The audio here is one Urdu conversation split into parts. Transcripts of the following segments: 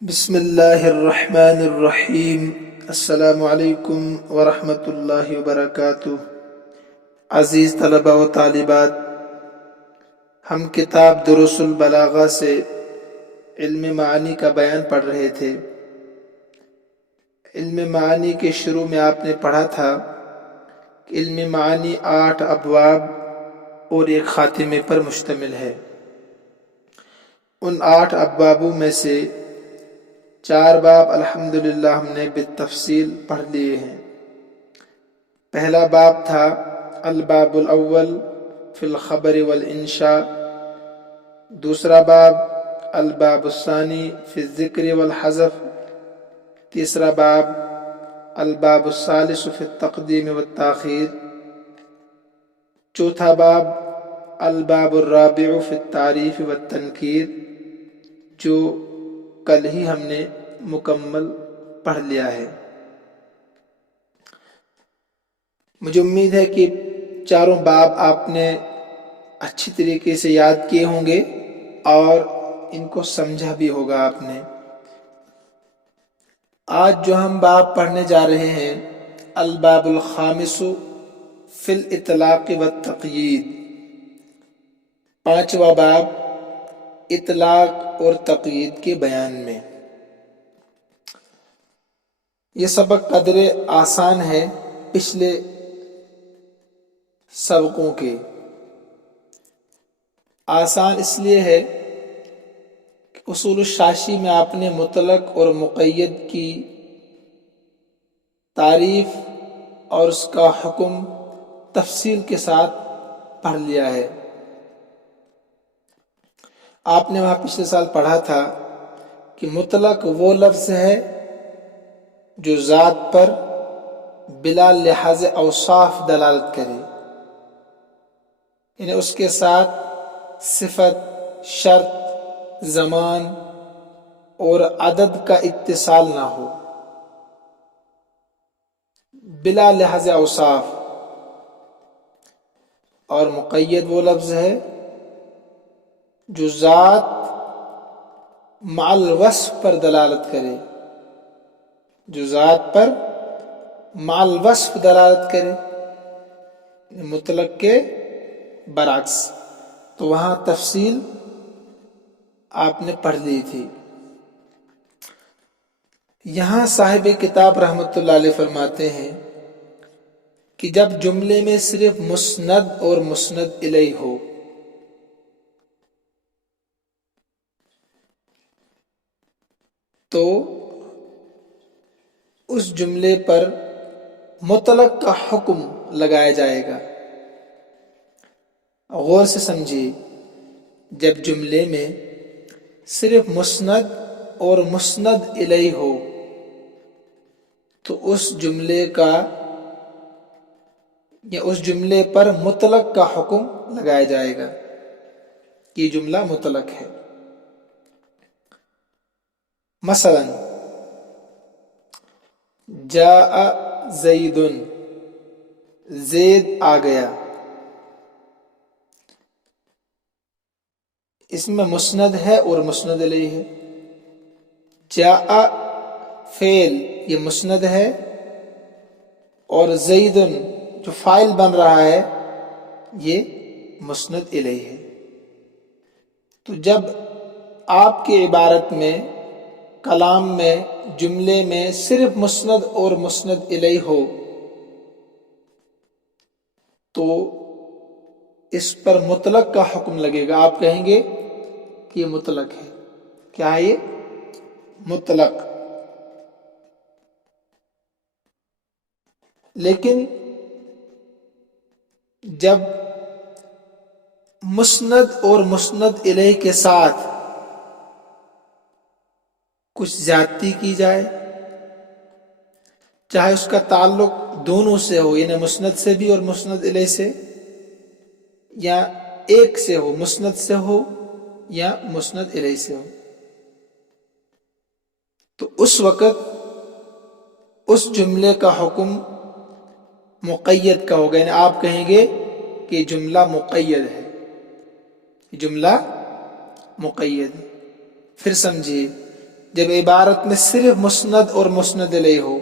بسم اللہ الرحمن الرحیم۔ السلام علیکم ورحمۃ اللہ وبرکاتہ۔ عزیز طلبہ و طالبات، ہم کتاب دروس البلاغہ سے علم معانی کا بیان پڑھ رہے تھے۔ علم معانی کے شروع میں آپ نے پڑھا تھا کہ علم معانی 8 ابواب اور ایک خاتمے پر مشتمل ہے۔ ان 8 ابوابوں میں سے 4 باب الحمدللہ ہم نے بالتفصیل پڑھ لیے ہیں۔ پہلا باب تھا الباب الاول فی الخبر والانشاء، دوسرا باب الباب الثانی فی الذکر والحذف، تیسرا باب الباب الثالث فی التقدیم والتاخیر، چوتھا باب الباب الرابع فی التعریف والتنکیر، جو کل ہی ہم نے مکمل پڑھ لیا ہے۔ مجھے امید ہے کہ چاروں باب آپ نے اچھی طریقے سے یاد کیے ہوں گے اور ان کو سمجھا بھی ہوگا آپ نے۔ آج جو ہم باب پڑھنے جا رہے ہیں، الباب الخامس فی الاطلاق والتقیید، 5واں باب اطلاق اور تقیید کے بیان میں۔ یہ سبق قدر آسان ہے پچھلے سبقوں کے۔ آسان اس لیے ہے کہ اصول الشاشی میں آپ نے مطلق اور مقید کی تعریف اور اس کا حکم تفصیل کے ساتھ پڑھ لیا ہے۔ آپ نے وہاں پچھلے سال پڑھا تھا کہ مطلق وہ لفظ ہے جو ذات پر بلا لحاظ اوصاف دلالت کرے، یعنی اس کے ساتھ صفت، شرط، زمان اور عدد کا اتصال نہ ہو، بلا لحاظ اوصاف۔ اور مقید وہ لفظ ہے جو ذات مع الوصف پر دلالت کرے، جو ذات پر مع الوصف دلالت کرے، مطلق کے برعکس۔ تو وہاں تفصیل آپ نے پڑھ لی تھی۔ یہاں صاحب کتاب رحمۃ اللہ علیہ فرماتے ہیں کہ جب جملے میں صرف مسند اور مسند الیہ ہو تو اس جملے پر مطلق کا حکم لگایا جائے گا۔ غور سے سمجھیے، جب جملے میں صرف مسند اور مسند الیہ ہو تو اس جملے کا یا اس جملے پر مطلق کا حکم لگایا جائے گا کہ یہ جملہ مطلق ہے۔ مثلا جاء زید، زید آ گیا، اس میں مسند ہے اور مسند الیہ ہے۔ جاء فعل یہ مسند ہے اور زید جو فاعل بن رہا ہے یہ مسند الیہ ہے۔ تو جب آپ کی عبارت میں، کلام میں، جملے میں صرف مسند اور مسند الیہ ہو تو اس پر مطلق کا حکم لگے گا۔ آپ کہیں گے کہ یہ مطلق ہے۔ کیا ہے یہ؟ مطلق۔ لیکن جب مسند اور مسند الیہ کے ساتھ کچھ زیادتی کی جائے، چاہے اس کا تعلق دونوں سے ہو، یعنی مسند سے بھی اور مسند الیہ سے، یا ایک سے ہو، مسند سے ہو یا مسند الیہ سے ہو، تو اس وقت اس جملے کا حکم مقید کا ہوگا، یعنی آپ کہیں گے کہ جملہ مقید ہے، جملہ مقید ہے۔ پھر سمجھیے، جب عبارت میں صرف مسند اور مسند الیہ ہو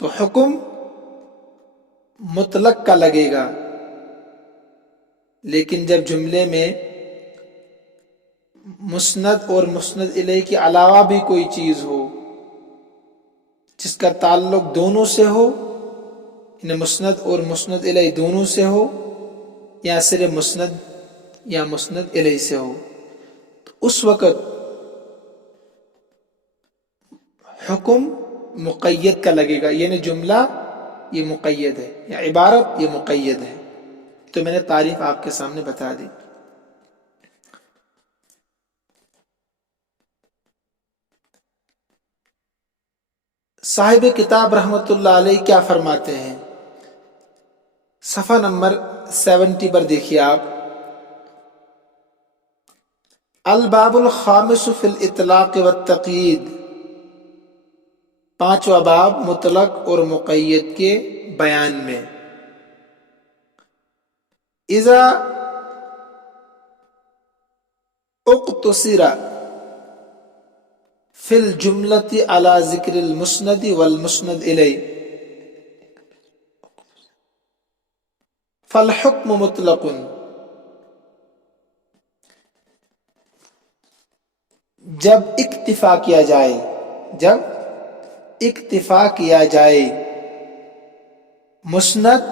تو حکم مطلق کا لگے گا، لیکن جب جملے میں مسند اور مسند الیہ کے علاوہ بھی کوئی چیز ہو جس کا تعلق دونوں سے ہو، یعنی مسند اور مسند الیہ دونوں سے ہو، یا صرف مسند یا مسند الیہ سے ہو، تو اس وقت حکم مقید کا لگے گا، یعنی جملہ یہ مقید ہے یا عبارت یہ مقید ہے۔ تو میں نے تعریف آپ کے سامنے بتا دی۔ صاحب کتاب رحمۃ اللہ علیہ کیا فرماتے ہیں؟ صفحہ نمبر 70 پر دیکھیے آپ، الباب الخامس فی الاطلاق والتقیید، پانچواں باب مطلق اور مقید کے بیان میں۔ اذا اقتصر فی الجملۃ علی ذکر المسند والمسند الیہ فالحکم مطلق، جب اکتفا کیا جائے مسند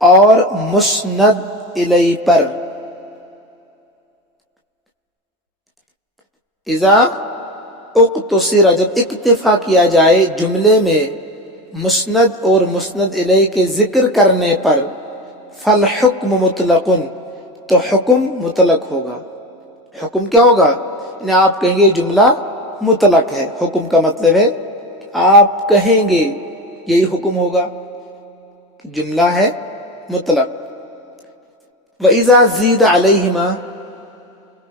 اور مسند الیہ پر، اذا اقتصر جب اکتفا کیا جائے جملے میں مسند اور مسند الیہ کے ذکر کرنے پر، فالحکم مطلق تو حکم مطلق ہوگا۔ حکم کیا ہوگا؟ یعنی آپ کہیں گے جملہ مطلق ہے، حکم کا مطلب ہے کہ آپ کہیں گے یہی حکم ہوگا، جملہ ہے مطلق۔ وَإِذَا زِيدَ عَلَيْهِمَا،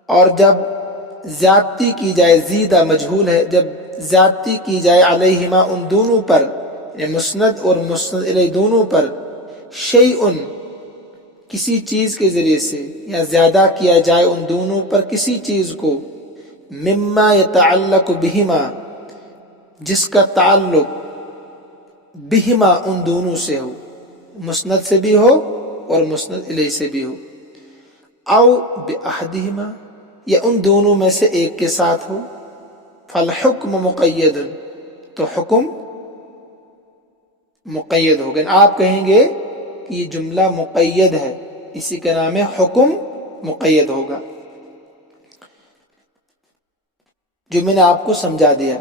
اور جب زیادتی کی جائے، زیدہ مجہول ہے، جب زیادتی کی جائے علیہما ان دونوں پر، یعنی مسند اور مسند الیہ دونوں پر، شیئن کسی چیز کے ذریعے سے، یا زیادہ کیا جائے ان دونوں پر کسی چیز کو، مما یتعلق بہما جس کا تعلق بہما ان دونوں سے ہو، مسند سے بھی ہو اور مسند الیہ سے بھی ہو، او باحدہما یا ان دونوں میں سے ایک کے ساتھ ہو، فالحکم مقید تو حکم مقید ہوگا۔ آپ کہیں گے کہ یہ جملہ مقید ہے، اسی کا نام ہے حکم مقید ہوگا، جو میں نے آپ کو سمجھا دیا۔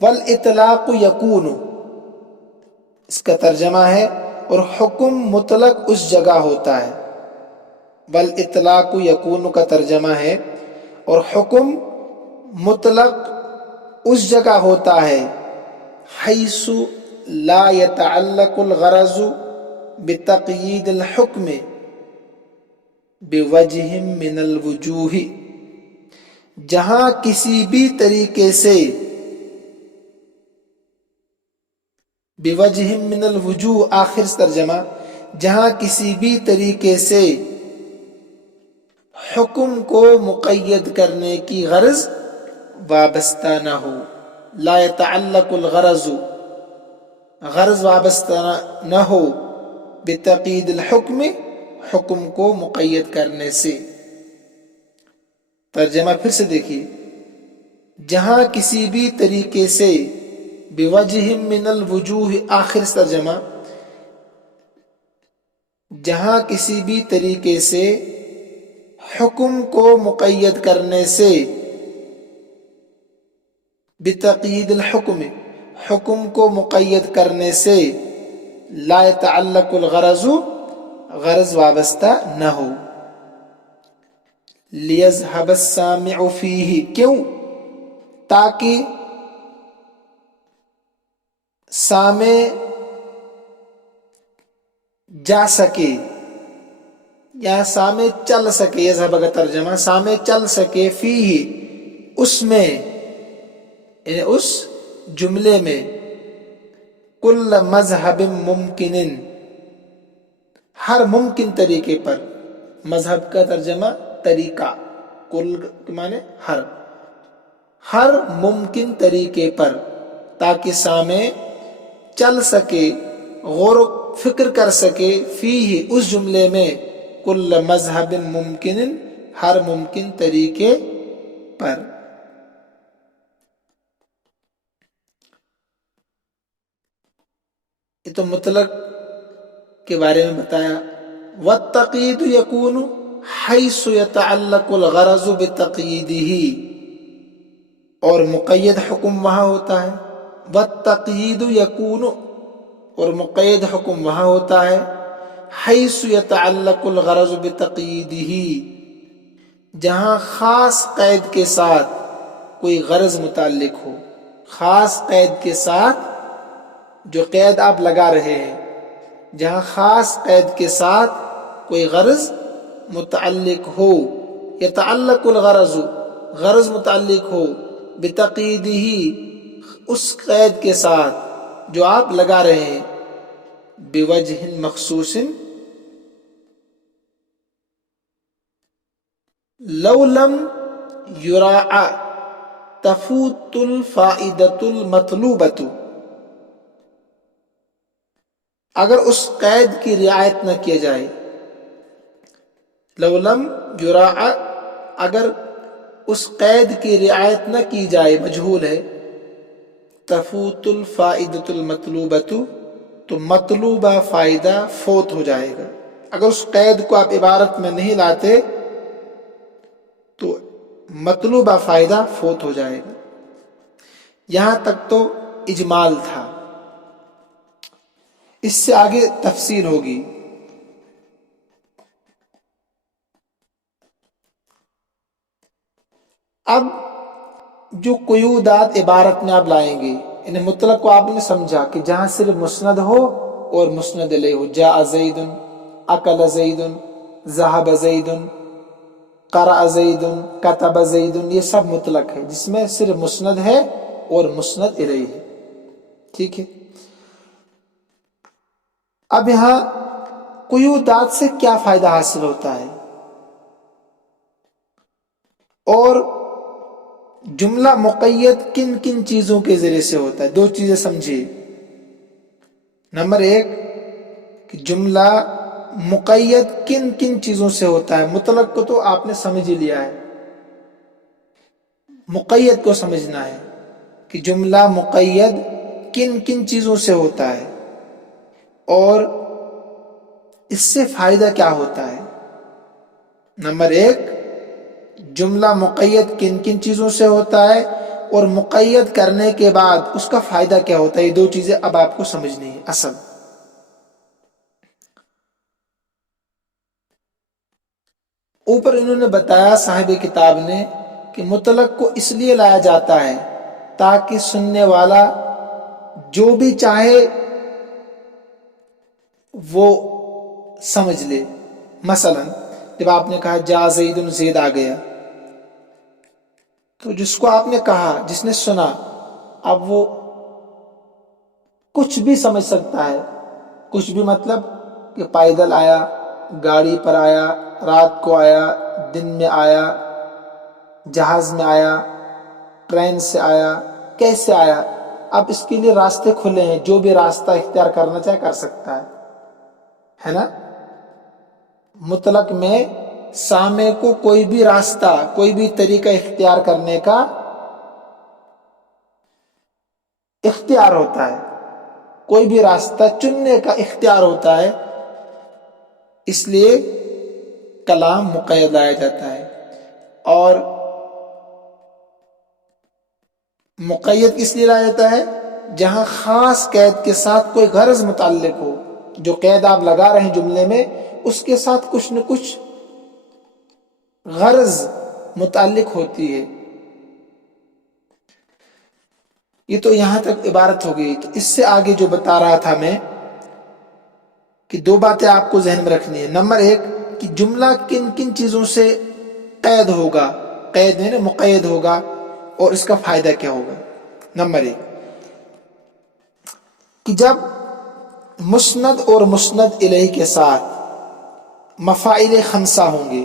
والاطلاق یکون، اس کا ترجمہ ہے اور حکم مطلق اس جگہ ہوتا ہے۔ والاطلاق یکون کا ترجمہ ہے اور حکم مطلق اس جگہ ہوتا ہے، حیث لا یتعلق الغرض بتقیید الحکم بوجہ من الوجوہ، جہاں کسی بھی طریقے سے، بوجہ من الوجوہ آخر ترجمہ، جہاں کسی بھی طریقے سے حکم کو مقید کرنے کی غرض وابستہ نہ ہو، لا یتعلق الغرض، غرض وابستہ نہ ہو، بتقیید الحکم، حکم کو مقید کرنے سے۔ ترجمہ پھر سے دیکھیے، جہاں کسی بھی طریقے سے، بوجہ من الوجوہ آخر ترجمہ، جہاں کسی بھی طریقے سے حکم کو مقید کرنے سے، بتقیید الحکم، حکم کو مقید کرنے سے، لا يتعلق الغرض، غرض وابستہ نہ ہو، لیذهب السامع فیہ، کیوں؟ تاکہ سامع جا سکے یا سامع چل سکے، یذهب کا ترجمہ سامع چل سکے، فیہ اس میں، یعنی اس جملے میں، کل مذہب ممکن، ہر ممکن طریقے پر، مذہب کا ترجمہ طریقہ، کل کے معنی ہر ممکن طریقے پر، تاکہ سامع چل سکے، غور و فکر کر سکے، فیہ اس جملے میں، کل مذہب ممکن ہر ممکن طریقے پر۔ یہ تو مطلق کے بارے میں بتایا۔ والتقیید یکون حیث یتعلق الغرض بتقییدہ، اور مقید حکم وہاں ہوتا ہے۔ والتقیید یکون، اور مقید حکم وہاں ہوتا ہے، حیث یتعلق الغرض بتقییدہ، جہاں خاص قید کے ساتھ کوئی غرض متعلق ہو۔ خاص قید کے ساتھ، جو قید آپ لگا رہے ہیں، جہاں خاص قید کے ساتھ کوئی غرض متعلق ہو، یتعلق الغرض، غرض متعلق ہو، بتقییدہ، اس قید کے ساتھ جو آپ لگا رہے ہیں، بوجہ مخصوص، لو لم یراع تفوت الفائدۃ المطلوبۃ، اگر اس قید کی رعایت نہ کیا جائے، لو لم یراع، اگر اس قید کی رعایت نہ کی جائے، مجہول ہے، تفوت الفائدۃ المطلوبۃ، تو مطلوبہ فائدہ فوت ہو جائے گا۔ اگر اس قید کو آپ عبارت میں نہیں لاتے تو مطلوبہ فائدہ فوت ہو جائے گا۔ یہاں تک تو اجمال تھا، اس سے آگے تفصیل ہوگی۔ اب جو قیودات عبارت میں آپ لائیں گے، انہیں مطلق کو آپ نے سمجھا کہ جہاں صرف مسند ہو اور مسند الیہ ہو، جاء زید، اکل زید، ذهب زید، قرأ زید، کتب زید، یہ سب مطلق ہے جس میں صرف مسند ہے اور مسند الیہ ہے۔ ٹھیک ہے، اب یہاں قیودات سے کیا فائدہ حاصل ہوتا ہے، اور جملہ مقید کن کن چیزوں کے ذریعے سے ہوتا ہے؟ دو چیزیں سمجھیے۔ نمبر ایک کہ جملہ مقید کن کن چیزوں سے ہوتا ہے۔ مطلق کو تو آپ نے سمجھ ہی لیا ہے، مقید کو سمجھنا ہے کہ جملہ مقید کن کن چیزوں سے ہوتا ہے اور اس سے فائدہ کیا ہوتا ہے۔ نمبر ایک، جملہ مقید کن کن چیزوں سے ہوتا ہے، اور مقید کرنے کے بعد اس کا فائدہ کیا ہوتا ہے۔ یہ دو چیزیں اب آپ کو سمجھنی ہے اصل۔ اوپر انہوں نے بتایا صاحب کتاب نے کہ مطلق کو اس لیے لایا جاتا ہے تاکہ سننے والا جو بھی چاہے وہ سمجھ لے۔ مثلا جب آپ نے کہا جا زید، زید آ گیا، تو جس کو آپ نے کہا، جس نے سنا، اب وہ کچھ بھی سمجھ سکتا ہے۔ کچھ بھی مطلب کہ پیدل آیا، گاڑی پر آیا، رات کو آیا، دن میں آیا، جہاز میں آیا، ٹرین سے آیا، کیسے آیا۔ اب اس کے لیے راستے کھلے ہیں، جو بھی راستہ اختیار کرنا چاہے کر سکتا ہے نا۔ مطلق میں سامع کو کوئی بھی راستہ، کوئی بھی طریقہ اختیار کرنے کا اختیار ہوتا ہے، کوئی بھی راستہ چننے کا اختیار ہوتا ہے، اس لیے کلام مقید لایا جاتا ہے۔ اور مقید کس لیے لایا جاتا ہے؟ جہاں خاص قید کے ساتھ کوئی غرض متعلق ہو، جو قید آپ لگا رہے ہیں جملے میں، اس کے ساتھ کچھ نہ کچھ غرض متعلق ہوتی ہے۔ یہ تو یہاں تک عبارت ہو گئی۔ تو اس سے آگے جو بتا رہا تھا میں کہ دو باتیں آپ کو ذہن میں رکھنی ہے۔ نمبر ایک کہ جملہ کن کن چیزوں سے قید ہوگا، قید ہے نا، مقید ہوگا، اور اس کا فائدہ کیا ہوگا۔ نمبر ایک کہ جب مسند اور مسند الیہ کے ساتھ مفاعل خمسہ ہوں گے،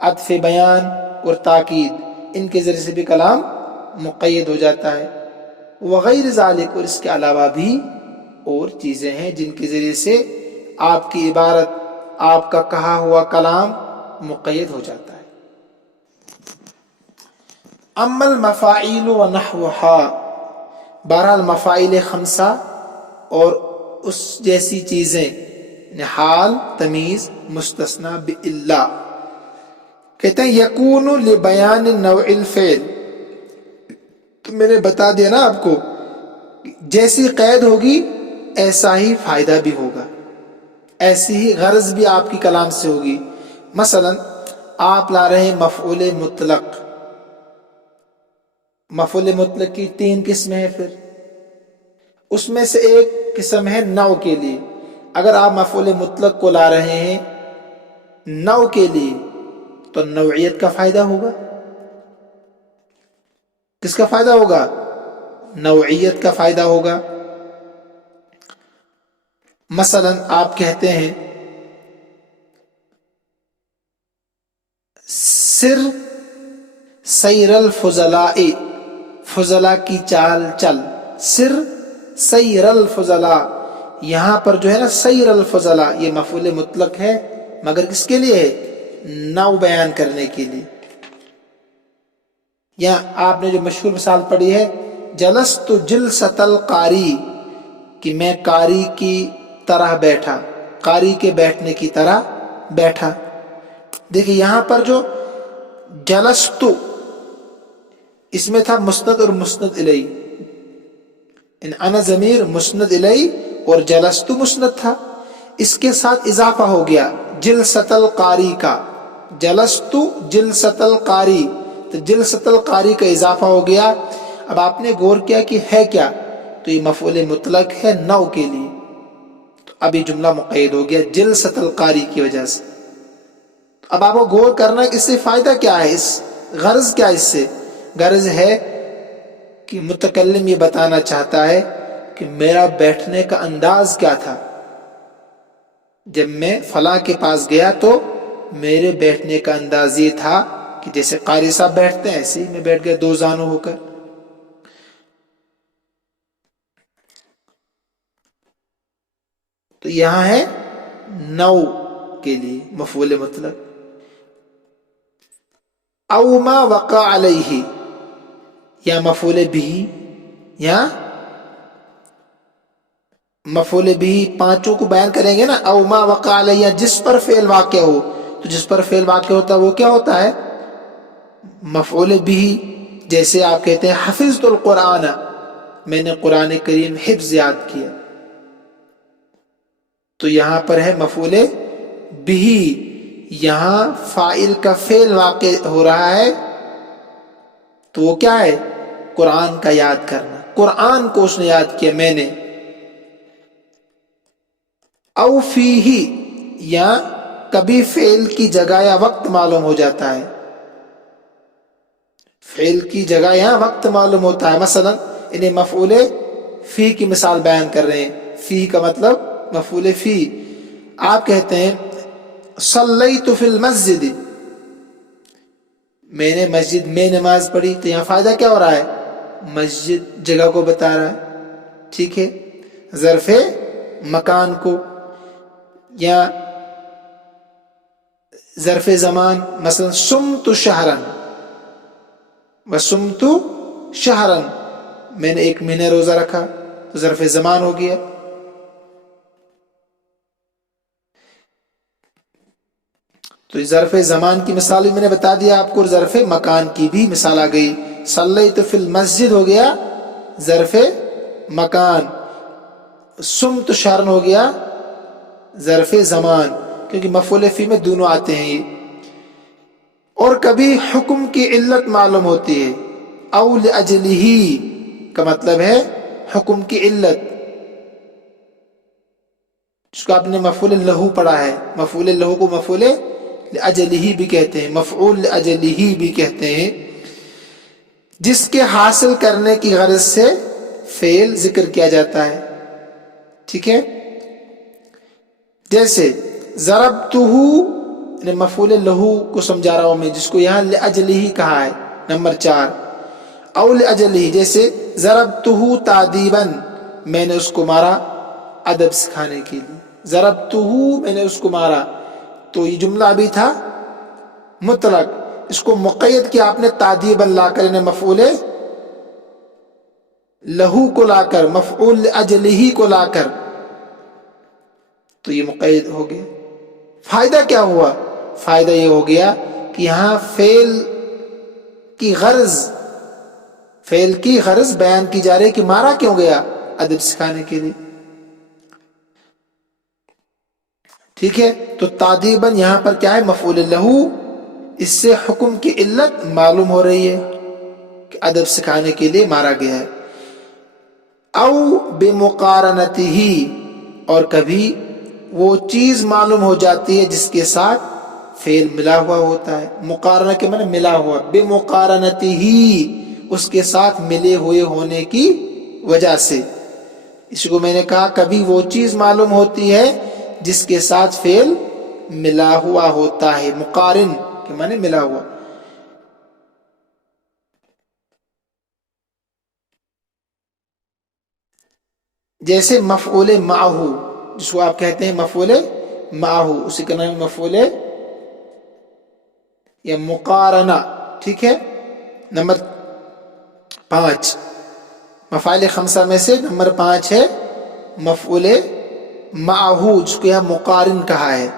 عطف بیان اور تاکید، ان کے ذریعے سے بھی کلام مقید ہو جاتا ہے۔ وغیر ذالک، اور اس کے علاوہ بھی اور چیزیں ہیں جن کے ذریعے سے آپ کی عبارت، آپ کا کہا ہوا کلام مقید ہو جاتا ہے۔ اما المفاعیل ونحوها، بہرحال مفاعیل خمسہ اور اس جیسی چیزیں، حال، تمیز، مستثنی بإلا، کہتے ہیں یکون لبیان نوع الفعل، تو میں نے بتا دیا نا آپ کو، جیسی قید ہوگی ایسا ہی فائدہ بھی ہوگا، ایسی ہی غرض بھی آپ کی کلام سے ہوگی۔ مثلا آپ لا رہے ہیں مفعول مطلق، مفعول مطلق کی تین قسمیں ہیں، پھر اس میں سے ایک قسم ہے نوع کے لیے۔ اگر آپ مفعول مطلق کو لا رہے ہیں نوع کے لیے تو نوعیت کا فائدہ ہوگا۔ کس کا فائدہ ہوگا؟ نوعیت کا فائدہ ہوگا۔ مثلا آپ کہتے ہیں سر سیر الفضلاء، فضلاء کی چال چل، سر سیر الفضلاء، یہاں پر جو ہے نا سیر الفضلاء یہ مفعول مطلق ہے، مگر کس کے لیے ہے؟ نوع بیان کرنے کے لیے۔ یا آپ نے جو مشہور مثال پڑھی ہے جلست جلسۃ القاری، کہ میں قاری کی طرح بیٹھا، قاری کے بیٹھنے کی طرح بیٹھا۔ دیکھیں یہاں پر جو جلست، اس میں تھا مسند اور مسند الیہ، ان انا ضمیر مسند الیہ اور جلست مسند تھا، اس کے ساتھ اضافہ ہو گیا جلسۃ القاری کا، جلست جلسۃ القاری، تو جلسۃ القاری کا اضافہ ہو گیا۔ اب آپ نے غور کیا کہ ہے کیا؟ تو یہ مفعول مطلق ہے نوع کے لیے، تو اب یہ جملہ مقید ہو گیا جلسۃ القاری کی وجہ سے۔ اب آپ کو غور کرنا کہ اس سے فائدہ کیا ہے، اس غرض کیا اس سے؟ غرض ہے کہ متکلم یہ بتانا چاہتا ہے کہ میرا بیٹھنے کا انداز کیا تھا، جب میں فلاں کے پاس گیا تو میرے بیٹھنے کا انداز یہ تھا کہ جیسے قاری صاحب بیٹھتے ہیں ایسے ہی میں بیٹھ گیا دو زانوں ہو کر۔ تو یہاں ہے نوع کے لیے مفعول مطلق۔ او ما وقع علیہ، یا مفعول بھی، یا مفعول بھی پانچوں کو بیان کریں گے نا، او ما وقع علیہ، جس پر فعل واقع ہو، تو جس پر فعل واقع ہوتا ہے وہ کیا ہوتا ہے؟ مفعول بھی۔ جیسے آپ کہتے ہیں حفظت القرآن، میں نے قرآن کریم حفظ یاد کیا، تو یہاں پر ہے مفعول بھی، یہاں فاعل کا فعل واقع ہو رہا ہے، تو وہ کیا ہے؟ قرآن کا یاد کرنا، قرآن کو اس نے یاد کیا میں نے۔ او فیہ، یا کبھی فعل کی جگہ یا وقت معلوم ہو جاتا ہے، فعل کی جگہ یا وقت معلوم ہوتا ہے۔ مثلا انہیں مفعول فی کی مثال بیان کر رہے ہیں، فی کا مطلب مفعول فی۔ آپ کہتے ہیں صلیت فی المسجد، میں نے مسجد میں نماز پڑھی، تو یہاں فائدہ کیا ہو رہا ہے؟ مسجد جگہ کو بتا رہا ہے، ٹھیک ہے، ظرف مکان کو، یا ظرف زمان، مثلا صمت شہرا وصمت شہرا، میں نے ایک مہینے روزہ رکھا، تو ظرف زمان ہو گیا۔ تو ظرف زمان کی مثال بھی میں نے بتا دیا آپ کو، اور ظرف مکان کی بھی مثال آ گئی۔ صلیت فی المسجد ہو گیا ظرف مکان، صمت شہرن ہو گیا ظرف زمان، کیونکہ مفعول فی میں دونوں آتے ہیں یہ۔ اور کبھی حکم کی علت معلوم ہوتی ہے، او لاجلہ کا مطلب ہے حکم کی علت، جس کو آپ نے مفعول لہ پڑھا ہے، مفعول لہ کو مفعول لاجلہ بھی کہتے ہیں، مفعول لاجلہ بھی کہتے ہیں، جس کے حاصل کرنے کی غرض سے فعل ذکر کیا جاتا ہے، ٹھیک ہے۔ جیسے ضربتہ یعنی مفعول لہو کو سمجھا رہا ہوں میں، جس کو یہاں لأجلہ کہا ہے. نمبر 4 او لأجلہ، جیسے ضربتہ تعدیبا، میں نے اس کو مارا ادب سکھانے کے لیے. ضربتہ، میں نے اس کو مارا، تو یہ جملہ ابھی تھا مطلق، اس کو مقید کیا آپ نے تعدیبا لا کر، یعنی مفعول لہو کو لا کر، مفعول لأجلہ کو لا کر، تو یہ مقید ہو گیا. فائدہ کیا ہوا؟ فائدہ یہ ہو گیا کہ یہاں فعل کی غرض بیان کی جا رہی ہے کہ مارا کیوں گیا؟ ادب سکھانے کے لیے. ٹھیک ہے، تو تعدیباً یہاں پر کیا ہے؟ مفعول لہو. اس سے حکم کی علت معلوم ہو رہی ہے کہ ادب سکھانے کے لیے مارا گیا ہے. او بمقارنتہ، اور کبھی وہ چیز معلوم ہو جاتی ہے جس کے ساتھ فعل ملا ہوا ہوتا ہے. مقارنہ کے معنی ملا ہوا، بمقارنتہ، اس کے ساتھ ملے ہوئے ہونے کی وجہ سے. اس کو میں نے کہا کبھی وہ چیز معلوم ہوتی ہے جس کے ساتھ فعل ملا ہوا ہوتا ہے. مقارن کے معنی ملا ہوا. جیسے مفعول معہ، جس کو آپ کہتے ہیں مفعول معہ، اسی کا نام مفعول یا مقارنہ. ٹھیک ہے. نمبر 5 مفاعل خمسہ میں سے نمبر 5 ہے مفعول معہ، جس کو یہاں مقارن کہا ہے.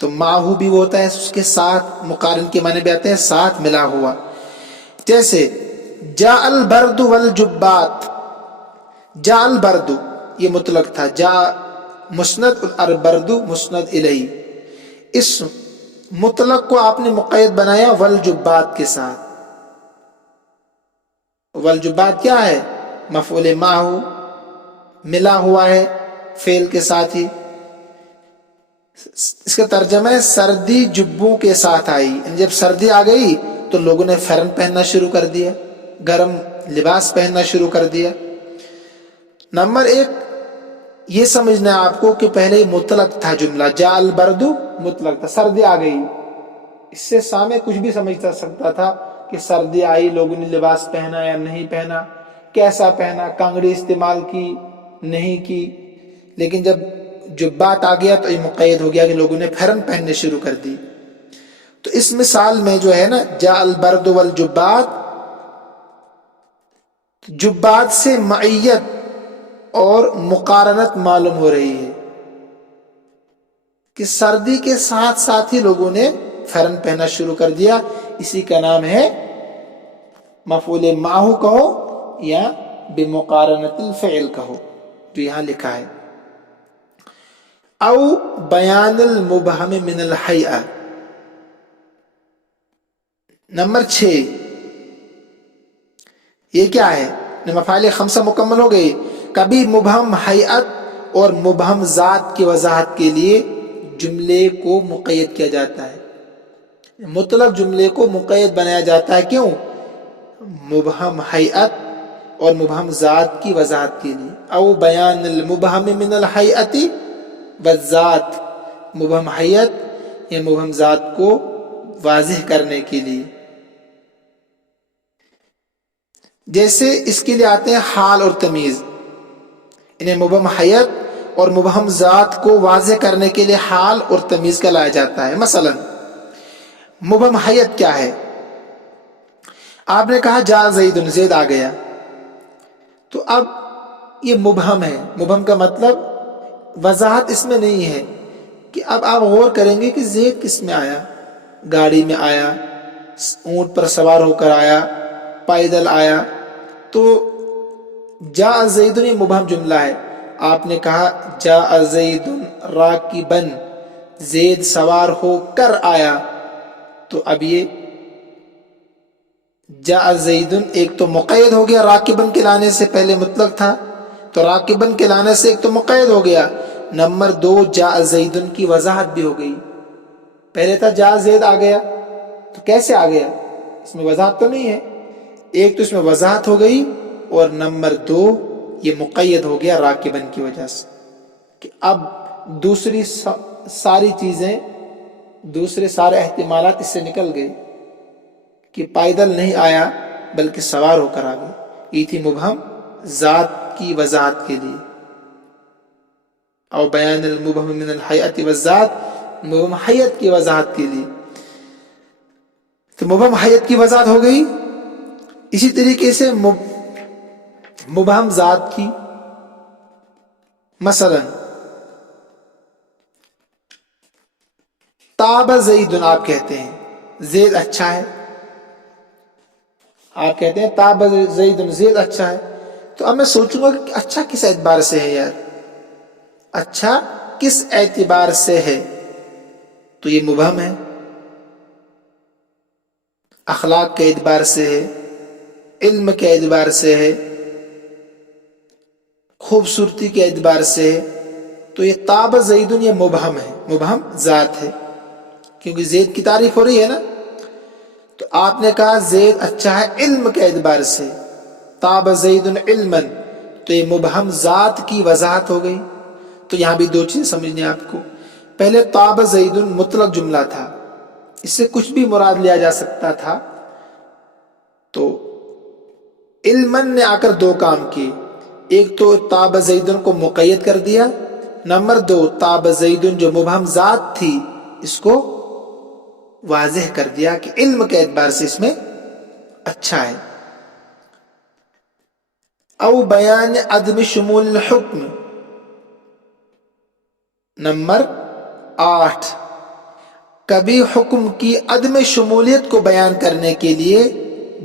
تو معہ بھی ہوتا ہے اس کے ساتھ، مقارن کے معنی بھی آتے ہیں ساتھ ملا ہوا. جیسے جاء البرد والجبات. جاء البرد یہ مطلق تھا، جاء مسند، البرد مسند الیہ. اس مطلق کو آپ نے مقید بنایا والجبات کے ساتھ. والجبات کیا ہے؟ مفعول معہ، ملا ہوا ہے فعل کے ساتھ ہی. اس کا ترجمہ ہے سردی جبوں کے ساتھ آئی. جب سردی آ گئی تو لوگوں نے فرن پہننا شروع کر دیا، گرم لباس پہننا شروع کر دیا. نمبر 1 یہ سمجھنا ہے آپ کو کہ پہلے مطلق تھا جملہ، جاء البرد مطلق تھا، سردی آ گئی. اس سے سامنے کچھ بھی سمجھ سکتا تھا کہ سردی آئی، لوگوں نے لباس پہنا یا نہیں پہنا، کیسا پہنا، کانگڑی استعمال کی نہیں کی. لیکن جب جبات آ گیا تو یہ مقید ہو گیا کہ لوگوں نے پھرن پہننے شروع کر دی. تو اس مثال میں جو ہے نا جاء البرد والجبات، جبات سے معیت اور مقارنت معلوم ہو رہی ہے کہ سردی کے ساتھ ساتھ ہی لوگوں نے فرن پہنا شروع کر دیا. اسی کا نام ہے مفعول معہ کہو یا بمقارنت الفعل کہو، جو یہاں لکھا ہے. او بیان المبہم من الحیئہ. نمبر 6 یہ کیا ہے؟ مفاعل خمسہ مکمل ہو گئی. کبھی مبہم حیئت اور مبہم ذات کی وضاحت کے لیے جملے کو مقید کیا جاتا ہے. مطلق جملے کو مقید بنایا جاتا ہے. کیوں؟ مبہم حیئت اور مبہم ذات کی وضاحت کے لیے. او بیان المبہم من الحیئت والذات، مبہم حیئت یا مبہم ذات کو واضح کرنے کے لیے. جیسے اس کے لیے آتے ہیں حال اور تمیز. انہیں مبہم حیئت اور مبہم ذات کو واضح کرنے کے لیے حال اور تمیز کا لایا جاتا ہے. مثلا مبہم حیئت کیا ہے؟ آپ نے کہا جاء زید، زید آ گیا، تو اب یہ مبہم ہے. مبہم کا مطلب وضاحت اس میں نہیں ہے کہ اب آپ غور کریں گے کہ زید کس میں آیا، گاڑی میں آیا، اونٹ پر سوار ہو کر آیا، پیدل آیا. تو جاء زید یہ مبہم جملہ ہے. آپ نے کہا جاء زید راکبا، زید سوار ہو کر آیا. تو اب یہ جاء زید ایک تو مقید ہو گیا، راکبا کے لانے سے پہلے مطلق تھا تو راکبا کے لانے سے ایک تو مقید ہو گیا. نمبر 2 جاء زید کی وضاحت بھی ہو گئی. پہلے تھا جاء زید آ گیا، تو کیسے آ گیا؟ اس میں وضاحت تو نہیں ہے. ایک تو اس میں وضاحت ہو گئی، اور نمبر 2 یہ مقید ہو گیا راکبن کی وجہ سے، کہ اب دوسری ساری چیزیں دوسرے سارے احتمالات اس سے نکل گئے کہ پائیدل نہیں آیا بلکہ سوار ہو کر آ گیا. یہ تھی مبہم ذات کی وضاحت کے لیے. اور بیان المبہم من الحیات والذات، مبہم حیت کی وضاحت کے لیے. تو مبہم حیت کی وضاحت ہو گئی. اسی طریقے سے مبہم ذات کی، مثلا تاب زید، آپ کہتے ہیں زید اچھا ہے، آپ کہتے ہیں تاب زید، زید اچھا ہے. تو اب میں سوچوں گا کہ اچھا کس اعتبار سے ہے یار، اچھا کس اعتبار سے ہے؟ تو یہ مبہم ہے. اخلاق کے اعتبار سے ہے، علم کے اعتبار سے ہے، خوبصورتی کے اعتبار سے ہے. تو یہ تاب زید یہ مبہم ہے، مبہم ذات ہے، کیونکہ زید کی تعریف ہو رہی ہے نا. تو آپ نے کہا زید اچھا ہے علم کے اعتبار سے، تاب زید علما، تو یہ مبہم ذات کی وضاحت ہو گئی. تو یہاں بھی دو چیزیں سمجھنی ہیں آپ کو. پہلے تاب زید مطلق جملہ تھا، اس سے کچھ بھی مراد لیا جا سکتا تھا. تو علمن نے آ کر دو کام کیے. ایک تو تاب زیدن کو مقید کر دیا، نمبر دو تاب زیدن جو مبہم ذات تھی اس کو واضح کر دیا کہ علم کے اعتبار سے اس میں اچھا ہے. او بیان عدم شمول الحکم، نمبر 8، کبھی حکم کی عدم شمولیت کو بیان کرنے کے لیے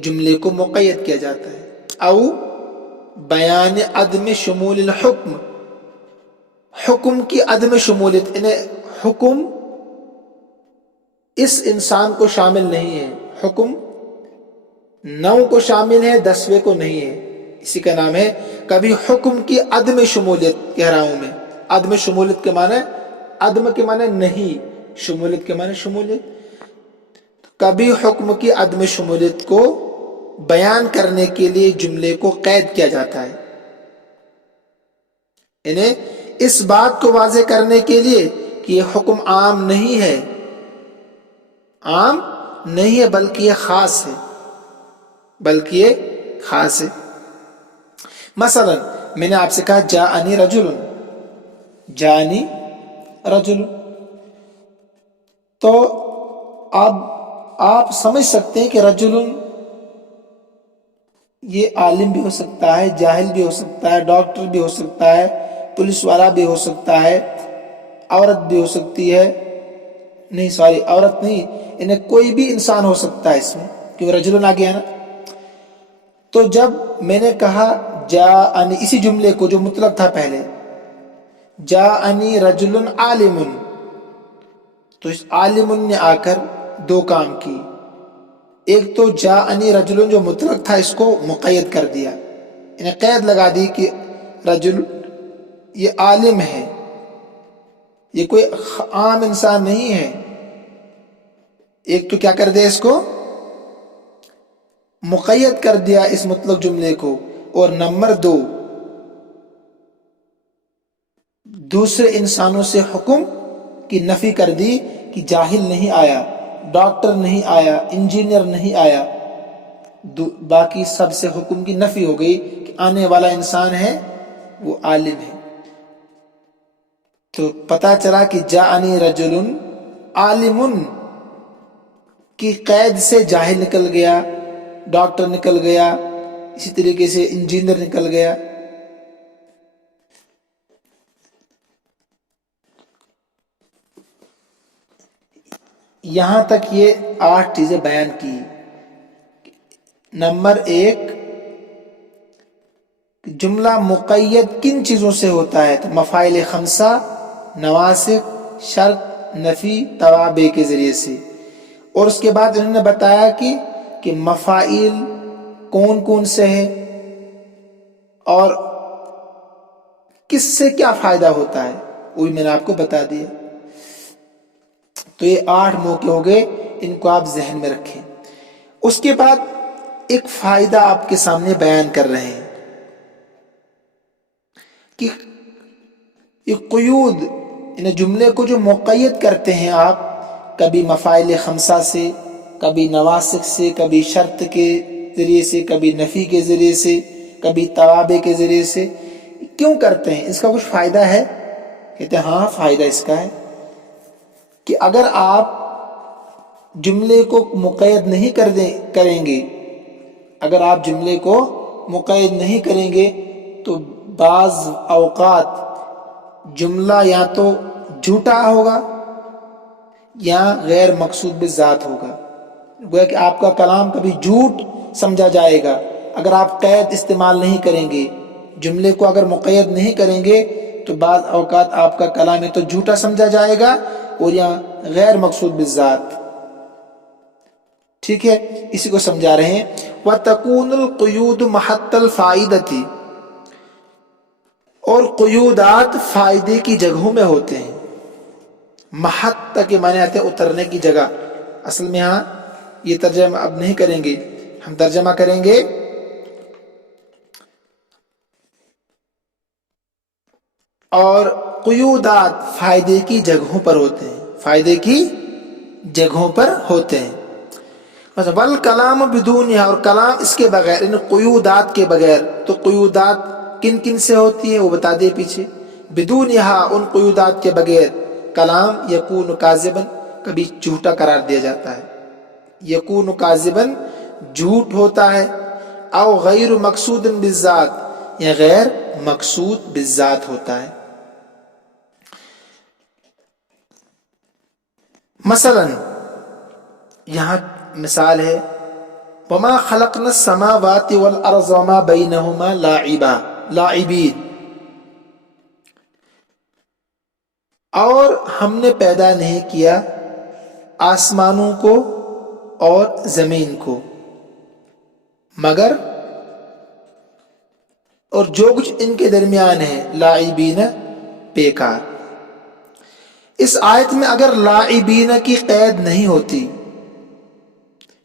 جملے کو مقید کیا جاتا ہے. او بیان عدم شمول الحکم، حکم کی عدم شمولیت، انہیں حکم اس انسان کو شامل نہیں ہے، حکم 9 کو شامل ہے، 10ویں کو نہیں ہے. اسی کا نام ہے کبھی حکم کی عدم شمولیت. کہہ رہا ہوں میں عدم شمولیت کے معنی، عدم کے معنی نہیں، شمولیت کے معنی شمولیت. کبھی حکم کی عدم شمولیت کو بیان کرنے کے لیے جملے کو قید کیا جاتا ہے، انہیں اس بات کو واضح کرنے کے لیے کہ یہ حکم عام نہیں ہے، عام نہیں ہے بلکہ یہ خاص ہے، بلکہ یہ خاص ہے. مثلا میں نے آپ سے کہا جاءنی رجل، جاءنی رجل، تو اب آپ سمجھ سکتے ہیں کہ رجل یہ عالم بھی ہو سکتا ہے، جاہل بھی ہو سکتا ہے، ڈاکٹر بھی ہو سکتا ہے، پولیس والا بھی ہو سکتا ہے، عورت بھی ہو سکتی ہے، نہیں سوری عورت نہیں، انہیں کوئی بھی انسان ہو سکتا ہے اس میں، کیوں رجل آ گیا نا. تو جب میں نے کہا جاءنی، اسی جملے کو جو مطلق تھا پہلے، جاءنی رجل عالم، تو اس عالم نے آ کر دو کام کی. ایک تو جاءنی رجل جو مطلق تھا اس کو مقید کر دیا، انہیں قید لگا دی کہ رجل یہ عالم ہے، یہ کوئی عام انسان نہیں ہے. ایک تو کیا کر دیا، اس کو مقید کر دیا اس مطلق جملے کو. اور نمبر دو دوسرے انسانوں سے حکم کی نفی کر دی کہ جاہل نہیں آیا، ڈاکٹر نہیں آیا، انجینئر نہیں آیا، باقی سب سے حکم کی نفی ہو گئی کہ آنے والا انسان ہے وہ عالم ہے. تو پتا چلا کہ جاءنی رجل عالم کی قید سے جاہل نکل گیا، ڈاکٹر نکل گیا، اسی طریقے سے انجینئر نکل گیا. یہاں تک یہ 8 چیزیں بیان کی. نمبر 1، جملہ مقید کن چیزوں سے ہوتا ہے؟ تو مفاعل خمسہ، نواسخ، شرط، نفی، توابع کے ذریعے سے. اور اس کے بعد انہوں نے بتایا کہ مفاعل کون کون سے ہیں اور کس سے کیا فائدہ ہوتا ہے، وہ بھی میں نے آپ کو بتا دیا. تو یہ 8 موقع ہو گئے، ان کو آپ ذہن میں رکھیں. اس کے بعد ایک فائدہ آپ کے سامنے بیان کر رہے ہیں کہ یہ قیود، ان جملے کو جو مقید کرتے ہیں آپ، کبھی مفاعل خمسہ سے، کبھی نواسخ سے، کبھی شرط کے ذریعے سے، کبھی نفی کے ذریعے سے، کبھی توابع کے ذریعے سے، کیوں کرتے ہیں؟ اس کا کچھ فائدہ ہے؟ کہتے ہیں ہاں فائدہ اس کا ہے کہ اگر آپ جملے کو مقید نہیں کریں گے، اگر آپ جملے کو مقید نہیں کریں گے تو بعض اوقات جملہ یا تو جھوٹا ہوگا یا غیر مقصود بالذات ہوگا، گویا کہ آپ کا کلام کبھی جھوٹ سمجھا جائے گا اگر آپ قید استعمال نہیں کریں گے، جملے کو اگر مقید نہیں کریں گے تو بعض اوقات آپ کا کلام تو جھوٹا سمجھا جائے گا اور یا غیر مقصود بالذات۔ ٹھیک ہے، اسی کو سمجھا رہے ہیں وَتَكُونُ الْقُيُودُ مَحَطَّ الْفَائِدَةِ، اور قیودات فائدے کی جگہوں میں ہوتے ہیں۔ محط کے معنی آتے ہیں اترنے کی جگہ، اصل میں ہاں یہ ترجمہ اب نہیں کریں گے، ہم ترجمہ کریں گے اور قیودات فائدے کی جگہوں پر ہوتے ہیں، فائدے کی جگہوں پر ہوتے ہیں۔ والکلام بدونہا، اور کلام اس کے بغیر، ان قیودات کے بغیر، تو قیودات کن کن سے ہوتی ہے وہ بتا دے پیچھے۔ بدونہا، ان قیودات کے بغیر کلام یکون کاذبا، کبھی جھوٹا قرار دیا جاتا ہے، یکون کاذبا جھوٹ ہوتا ہے، او غیر مقصود بالذات، یا غیر مقصود بالذات ہوتا ہے۔ مثلا یہاں مثال ہے وما خلقنا السماوات والارض وما بینہما لاعبین، اور ہم نے پیدا نہیں کیا آسمانوں کو اور زمین کو مگر، اور جو کچھ ان کے درمیان ہے، لاعبین بیکار۔ اس آیت میں اگر لاعبین کی قید نہیں ہوتی،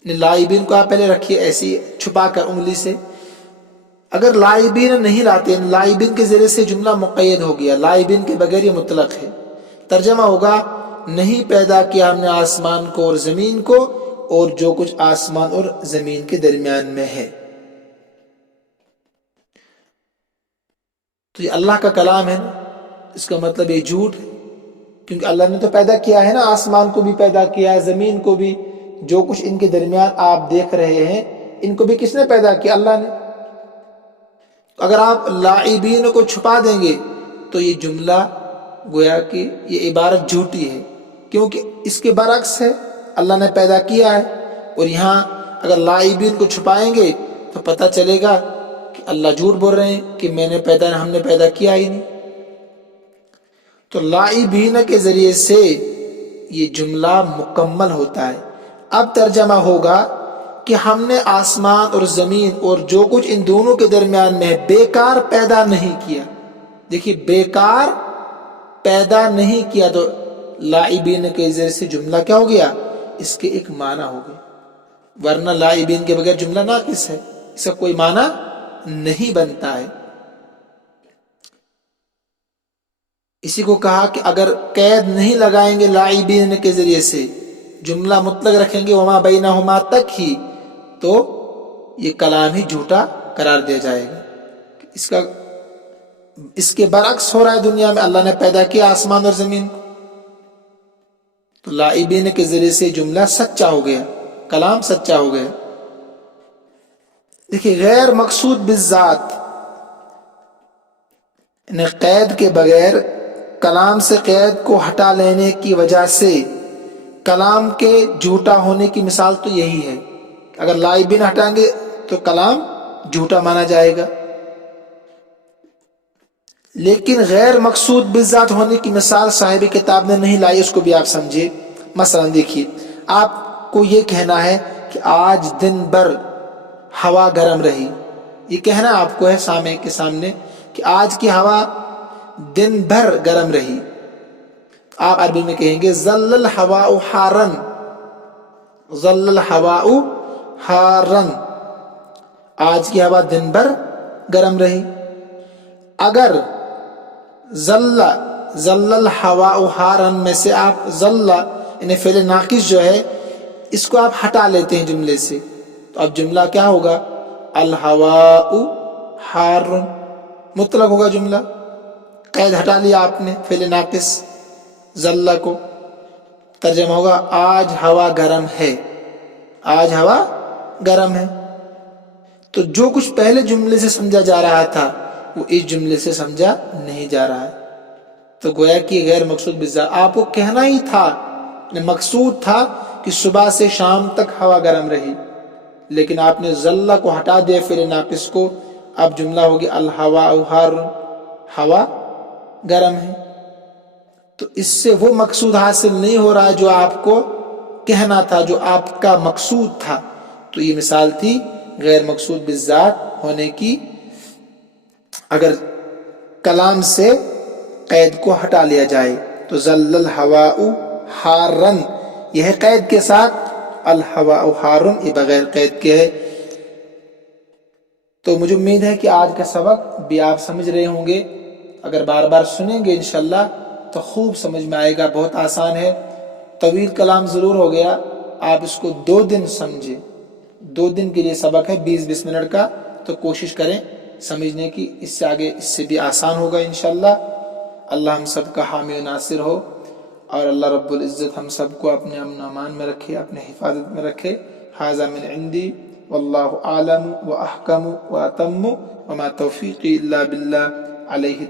لاعبین کو آپ پہلے رکھیے ایسی چھپا کر انگلی سے، اگر لاعبین نہیں لاتے، لاعبین کے ذریعے سے جملہ مقید ہو گیا، لاعبین کے بغیر یہ مطلق ہے، ترجمہ ہوگا نہیں پیدا کیا ہم نے آسمان کو اور زمین کو اور جو کچھ آسمان اور زمین کے درمیان میں ہے۔ تو یہ اللہ کا کلام ہے نا، اس کا مطلب یہ جھوٹ ہے، کیونکہ اللہ نے تو پیدا کیا ہے نا، آسمان کو بھی پیدا کیا ہے، زمین کو بھی، جو کچھ ان کے درمیان آپ دیکھ رہے ہیں ان کو بھی کس نے پیدا کیا؟ اللہ نے۔ اگر آپ لاعبین کو چھپا دیں گے تو یہ جملہ گویا کہ یہ عبارت جھوٹی ہے، کیونکہ اس کے برعکس ہے، اللہ نے پیدا کیا ہے، اور یہاں اگر لاعبین کو چھپائیں گے تو پتہ چلے گا کہ اللہ جھوٹ بول رہے ہیں کہ ہم نے پیدا کیا ہی نہیں۔ تو لاعبین کے ذریعے سے یہ جملہ مکمل ہوتا ہے۔ اب ترجمہ ہوگا کہ ہم نے آسمان اور زمین اور جو کچھ ان دونوں کے درمیان میں ہے بیکار پیدا نہیں کیا۔ دیکھیے بیکار پیدا نہیں کیا، تو لاعبین کے ذریعے سے جملہ کیا ہو گیا؟ اس کے ایک معنی ہو گیا، ورنہ لاعبین کے بغیر جملہ ناقص ہے، اس کا کوئی معنی نہیں بنتا ہے۔ اسی کو کہا کہ اگر قید نہیں لگائیں گے لاعبین کے ذریعے سے، جملہ مطلق رکھیں گے وما بینہما تک ہی، تو یہ کلام ہی جھوٹا قرار دیا جائے گا۔ اس کے برعکس ہو رہا ہے، دنیا میں اللہ نے پیدا کیا آسمان اور زمین کو، تو لاعبین کے ذریعے سے جملہ سچا ہو گیا، کلام سچا ہو گیا۔ دیکھیے غیر مقصود بالذات، یعنی قید کے بغیر کلام سے قید کو ہٹا لینے کی وجہ سے کلام کے جھوٹا ہونے کی مثال تو یہی ہے، اگر لاعبین ہٹائیں گے تو کلام جھوٹا مانا جائے گا، لیکن غیر مقصود بالذات ہونے کی مثال صاحب کتاب نے نہیں لائی، اس کو بھی آپ سمجھے۔ مثلا دیکھیے، آپ کو یہ کہنا ہے کہ آج دن بھر ہوا گرم رہی، یہ کہنا آپ کو ہے سامع کے سامنے کہ آج کی ہوا دن بھر گرم رہی، آپ عربی میں کہیں گے ظل الہواء حارا، ظل الہواء حارا، آج کی ہوا دن بھر گرم رہی۔ اگر ظل الہواء حارا میں سے آپ ظل یعنی فعل ناقص جو ہے اس کو آپ ہٹا لیتے ہیں جملے سے، تو اب جملہ کیا ہوگا؟ الہواء حار، مطلق ہوگا جملہ، قید ہٹا لیا آپ نے فعل ناقص ظل کو، ترجمہ ہوگا آج ہوا گرم ہے، آج ہوا گرم ہے۔ تو جو کچھ پہلے جملے سے سمجھا جا رہا تھا وہ اس جملے سے سمجھا نہیں جا رہا ہے، تو گویا کہ غیر مقصود بالذات آپ کو کہنا ہی تھا، مقصود تھا کہ صبح سے شام تک ہوا گرم رہی، لیکن آپ نے ظل کو ہٹا دیا فعل ناقص کو، اب جملہ ہوگی الہواء حار، ہوا گرم ہے۔ تو اس سے وہ مقصود حاصل نہیں ہو رہا جو آپ کو کہنا تھا، جو آپ کا مقصود تھا۔ تو یہ مثال تھی غیر مقصود بالذات ہونے کی، اگر کلام سے قید کو ہٹا لیا جائے تو ظل الہواء حارا، یہ ہے قید کے ساتھ، الہواء حار یہ بغیر قید کے ہے۔ تو مجھے امید ہے کہ آج کا سبق بھی آپ سمجھ رہے ہوں گے، اگر بار بار سنیں گے انشاءاللہ تو خوب سمجھ میں آئے گا، بہت آسان ہے۔ طویل کلام ضرور ہو گیا، آپ اس کو 2 دن سمجھیں، 2 دن کے لیے سبق ہے 20-20 منٹ کا، تو کوشش کریں سمجھنے کی، اس سے آگے اس سے بھی آسان ہوگا انشاءاللہ۔ اللہ ہم سب کا حامی و ناصر ہو، اور اللہ رب العزت ہم سب کو اپنے امن و امان میں رکھے، اپنے حفاظت میں رکھے۔ ھذا من عندی واللہ اعلم واحکم واتم وما توفیقی الا باللہ علیہ